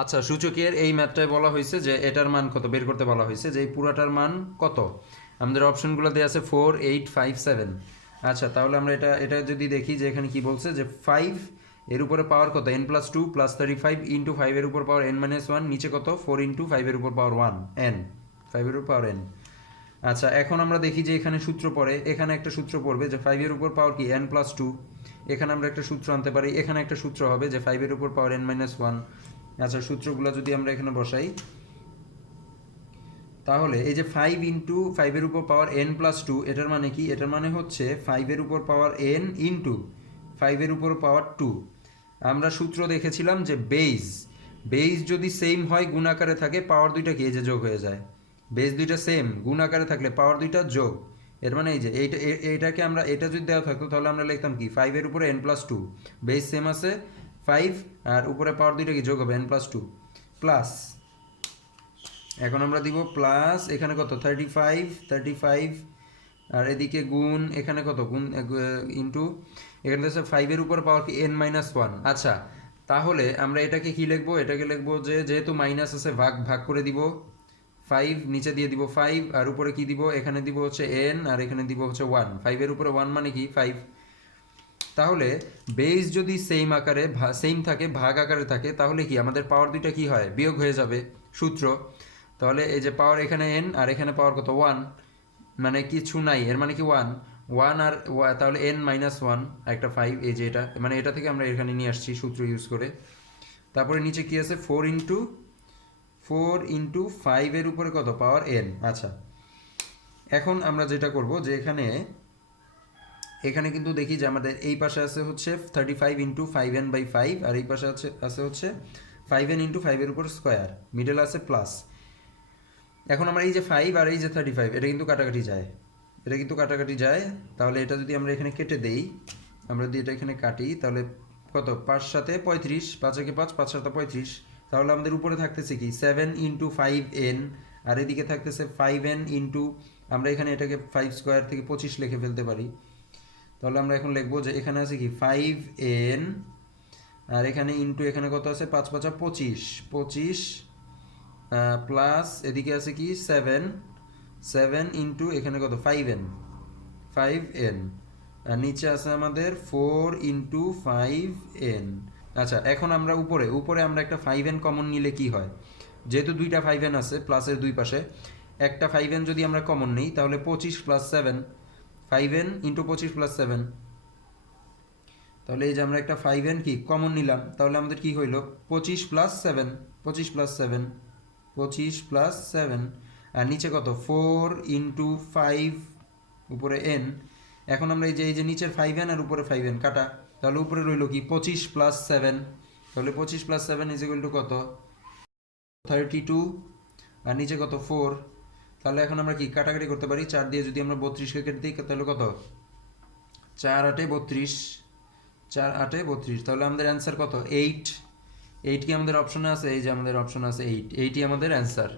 আচ্ছা, সূচকের এই ম্যাথটায় বলা হয়েছে যে এটার মান কত বের করতে বলা হয়েছে, যে এই পুরাটার মান কত। আমাদের অপশনগুলো দেওয়া আছে 4, 8, 5, 7। আচ্ছা, তাহলে আমরা এটা এটা যদি দেখি যে এখানে কি বলছে যে 5 এর উপরে পাওয়ার কত n+2 + 35 ইন্টু 5 এর উপর পাওয়ার n-1, নিচে কত 4 ইন্টু 5 এর উপর পাওয়ার 1 n, 5 এর উপর পাওয়ার n। আচ্ছা, এখন আমরা দেখি যে এখানে সূত্র পড়ে, এখানে একটা সূত্র পড়বে যে 5 এর উপর পাওয়ার কি n+2। এখানে আমরা একটা সূত্র আনতে পারি, এখানে একটা সূত্র হবে যে 5 এর উপর পাওয়ার n-1। আচ্ছা, সূত্রগুলো যদি আমরা এখানে বসাই, তাহলে এই যে 5 ইন্টু 5 এর উপর পাওয়ার n+2, এটার মানে কি? এটার মানে হচ্ছে 5 এর উপর পাওয়ার n ইন্টু 5 এর উপর পাওয়ার 2। আমরা সূত্র দেখেছিলাম যে বেজ যদি সেম হয়, গুণ আকারে থাকে, পাওয়ার দুইটা কি এই যে যোগ হয়ে যায়। বেজ দুইটা সেম, গুণ আকারে থাকলে পাওয়ার দুইটা যোগ। এর মানে এই যে এইটাকে আমরা, এটা যদি দেওয়া থাকতো তাহলে আমরা লিখতাম কি 5 এর উপরে n+2, বেজ সেম আছে 5 আর উপরে পাওয়ার দুইটা কি যোগ হবে n+2 প্লাস, এখন আমরা দিব প্লাস, এখানে কত 35 আর এদিকে গুণ, এখানে কত গুণ ইন্টু, এখানে আছে 5 এর উপর পাওয়ার কি n-1। আচ্ছা, তাহলে আমরা এটাকে কি লিখবো? এটাকে লিখবো যে যেহেতু মাইনাস আছে ভাগ ভাগ করে দিব, 5 নিচে দিয়ে দিব 5 আর উপরে কি দিব, এখানে দিব হচ্ছে n আর এখানে দিব হচ্ছে 1। 5 এর উপরে 1 মানে কি 5। তাহলে বেস যদি সেম আকারে সেম থাকে, ভাগ আকারে থাকে, তাহলে কি আমাদের পাওয়ার দুইটা কি হয় বিয়োগ হয়ে যাবে সূত্র। তাহলে এই যে পাওয়ার এখানে n আর এখানে পাওয়ার কত 1, মানে কিছু নাই, এর মানে কি 1 1 আর তাহলে n-1 একটা 5, এই যে এটা মানে এটা থেকে আমরা এখানে নিয়ে আসছি সূত্র ইউজ করে। তারপরে নিচে কি আছে 4 ইন্টু 5 এর উপরে কত পাওয়ার n। আচ্ছা, এখন আমরা যেটা করব যে এখানে কিন্তু দেখি যে আমাদের এই পাশে আছে হচ্ছে 35 ইন্টু 5n/5 আর এই পাশে আছে হচ্ছে 5n ইন্টু 5 এর উপর স্কোয়ার, মিডল আছে প্লাস। এখন আমরা এই যে 5 আর এই যে 35 এটা কিন্তু কাটাকাটি যায়, তাহলে এটা যদি আমরা এখানে কেটে দেই, আমরা যদি এটা এখানে কাটি তাহলে কত 5 সাথে 35, 5 একে 5, 5 সাথে 35। তাহলে আমাদের উপরে থাকতেছে কি 7 ইন্টু 5n আর এদিকে থাকতেছে 5n ইন্টু, আমরা এখানে এটাকে 5 স্কোয়ার থেকে 25 লিখে ফেলতে পারি। তাহলে আমরা এখন লিখবো যে এখানে আছে কি 5n আর এখানে ইন্টু, এখানে কত আছে 5 5 25 প্লাস এদিকে আছে কি 7 ইন্টু এখানে কত 5n আর নিচে আছে আমাদের 4 ইন্টু 5n। আচ্ছা, এখন আমরা উপরে আমরা একটা 5n কমন নিলে কি হয়, যেহেতু দুইটা 5n আছে প্লাসের দুই পাশে, একটা 5n যদি আমরা কমন নিই তাহলে 25 প্লাস 7, 5n ইন্টু 25 প্লাস 7। তাহলে এই যে আমরা একটা 5n কি কমন নিলাম, তাহলে আমাদের কি হইল 25 প্লাস 7 আর নিচে কত 4 ইন্টু 5 উপরে n। এখন আমরা এই যে নিচের 5n আর উপরে 5n কাটা, তাহলে উপরে রইল কি 25 প্লাস 7, তাহলে 25 প্লাস 7 ইজ ইকুয়াল টু কত 32 আর নিচে কত 4। তাহলে এখন আমরা কি কাটাকাটি করতে পারি, 4 দিয়ে যদি আমরা 32কে কেটে দিই তাহলে কত 4 8 32, তাহলে আমাদের অ্যান্সার কত 8 কি আমাদের অপশনে আছে, এই যে আমাদের অপশন আছে 8ই আমাদের অ্যান্সার।